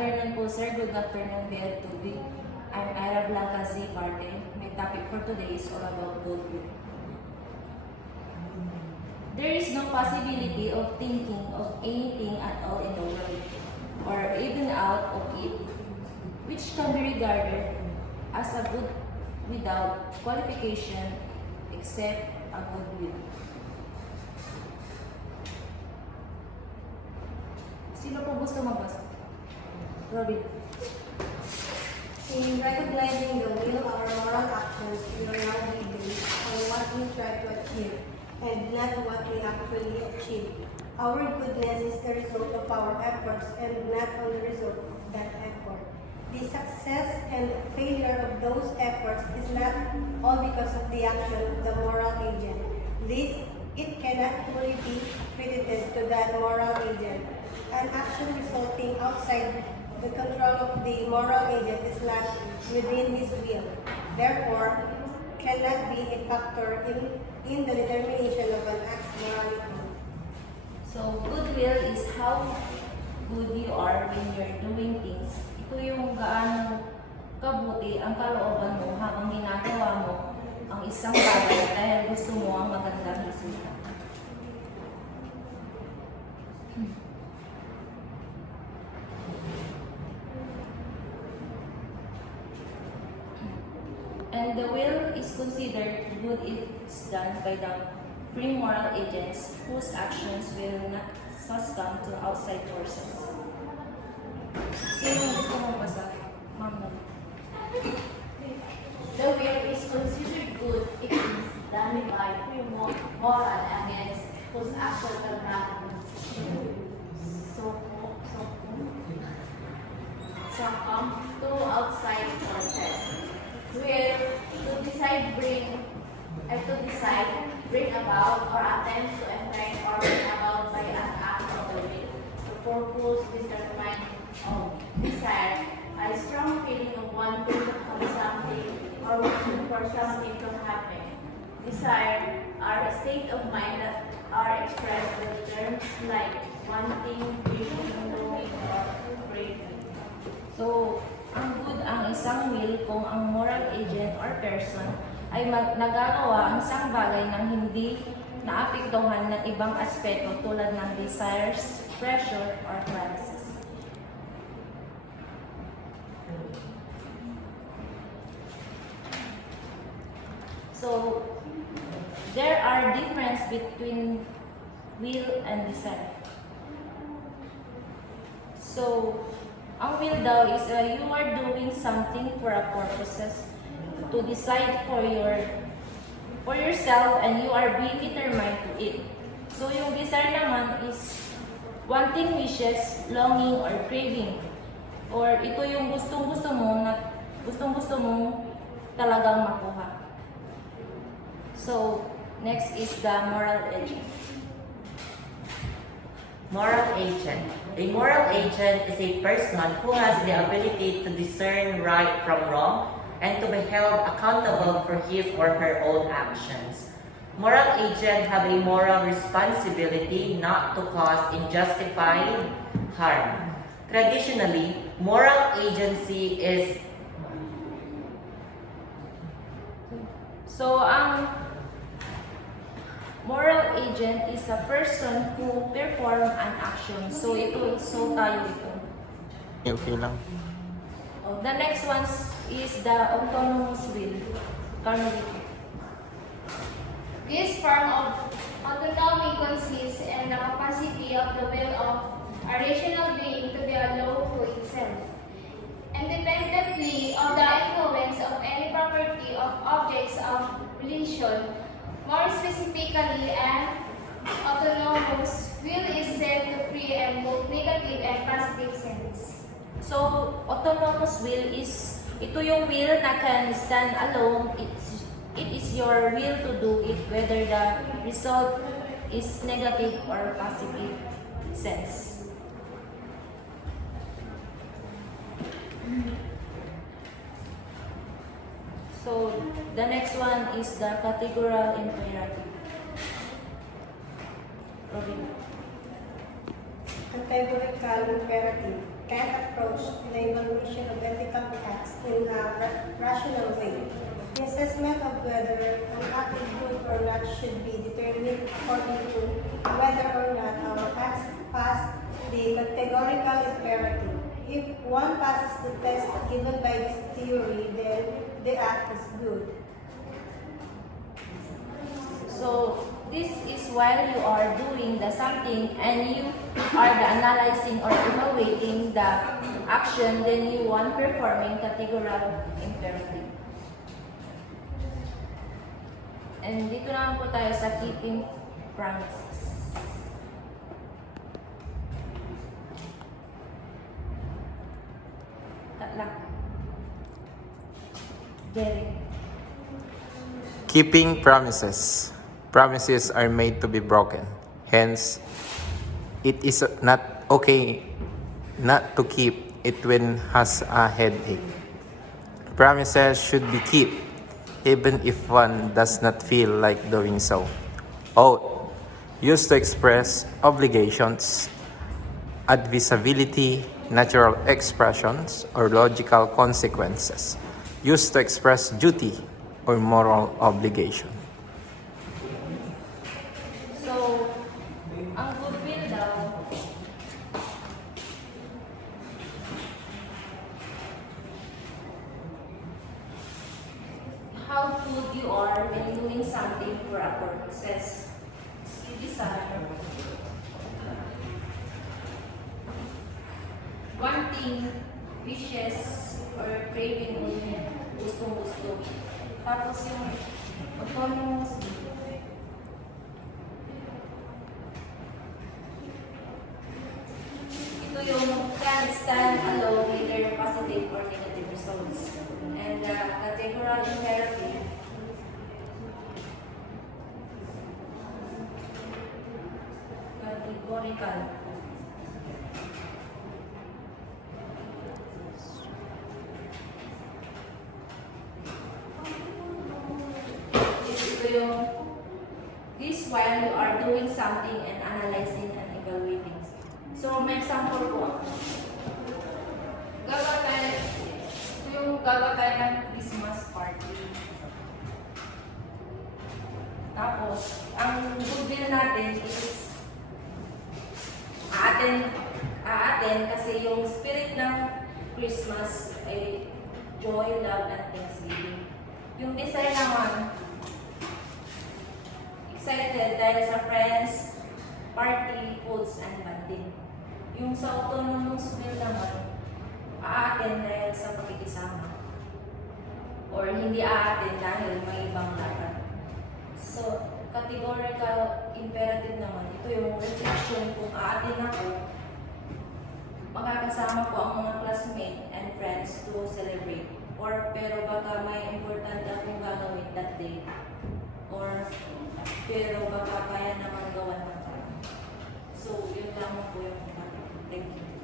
afternoon po, sir. Good afternoon, BL2B. I'm Ira Blanca Z. Parte. My topic for today is all about goodwill. There is no possibility of thinking of anything at all in the world, or even out of it, which can be regarded as a good without qualification except a goodwill. Sino po gusto magbasa? Robin. In recognizing the will, our moral actions will now be based on what we try to achieve and not what we actually achieve. Our goodness is the result of our efforts and not on the result of that effort. The success and failure of those efforts is not all because of the action of the moral agent. It cannot fully be credited to that moral agent. An action resulting outside the control of the moral agent is not within his will. Therefore, cannot be a factor in the determination of an act's morality. So, goodwill is how good you are when you're doing things. Ito yung gaano kabuti ang kalooban mo habang ginagawa mo ang isang bagay dahil gusto mo ang magandang resulta. And the will is considered good if it's done by the free moral agents whose actions will not succumb to outside forces. Sino gusto mo basa? Ma'am. The will is considered good if it is done by free moral agents whose actions are not succumb to outside forces. Will to decide, bring about, or attempt to effect or bring about by an act of the will. The purpose, determined of desire, a strong feeling of wanting to have something or wishing for something to happen. Desire are a state of mind that are expressed with terms like wanting, wishing, knowing, or craving. So, ang good ang isang will kung ang moral agent or person ay nagagawa ang isang bagay ng hindi naapektuhan ng ibang aspeto tulad ng desires, pressure, or paralysis. So, there are difference between will and desire. So, ang will daw is you are doing something for a purposes to decide for yourself and you are being determined to it. So yung desire naman is wanting, wishes, longing, or craving. Or ito yung gustong-gusto mo na gustong-gusto mong talagang makuha. So next is the moral agent. Moral agent. A moral agent is a person who has the ability to discern right from wrong and to be held accountable for his or her own actions. Moral agents have a moral responsibility not to cause unjustified harm. Traditionally, moral agency is ang moral agent is a person who perform an action. So tayo ito. Okay lang. The next one is the autonomous will. Carnivity. This form of autonomy consists in the capacity of the will of a rational being to be a law to itself, independently of the influence of any property of objects of volition. More specifically, an autonomous will is said to free in both negative and positive sense. So, autonomous will is, ito yung will na can stand alone. It is your will to do it whether the result is negative or positive sense. So, the next one is the categorical imperative. Robin. Categorical imperative. can approach the evaluation of ethical acts in a rational way. The assessment of whether an act is good or not should be determined according to whether or not our acts pass the categorical imperative. If one passes the test given by this theory, then the act is good. So this is while you are doing the something and you are the analyzing or evaluating the action, then you want performing categorical imperative. And dito naman po tayo sa keeping promises. Tatla. Derek. Keeping promises. Promises are made to be broken. Hence, it is not okay not to keep it when has a headache. Promises should be kept even if one does not feel like doing so. Oath, used to express obligations, advisability, natural expressions, or logical consequences. Used to express duty or moral obligation. So, ang goodwill daw, how good you are when doing something for a purposes. You desire wanting, wishes, or craving mo yung gustong-gusto. Tapos yung autonomous, ito yung can stand alone with their positive or negative results. And the categorical imperative, categorical. Ito yung this while you are doing something and analyzing and evaluating. So, may example po ako. Gagawa tayo, ito yung gagawa tayo ng Christmas party. Tapos, ang goodwill natin is aaten kasi yung spirit ng Christmas ay joy, love, and thanksgiving. Yung desire naman, excited dahil sa friends, party, foods, and bonding. Yung sa autonomous will naman, aaten dahil sa pakikisama. Or hindi aaten dahil may ibang lakad. So, categorical imperative naman, ito yung reflection kung aaten ako, makakasama ko ang mga classmates and friends to celebrate. Or pero baka may importante akong gagawin that day. Or pero baka kaya naman gawan ng time. So, yun lang po yung thank you.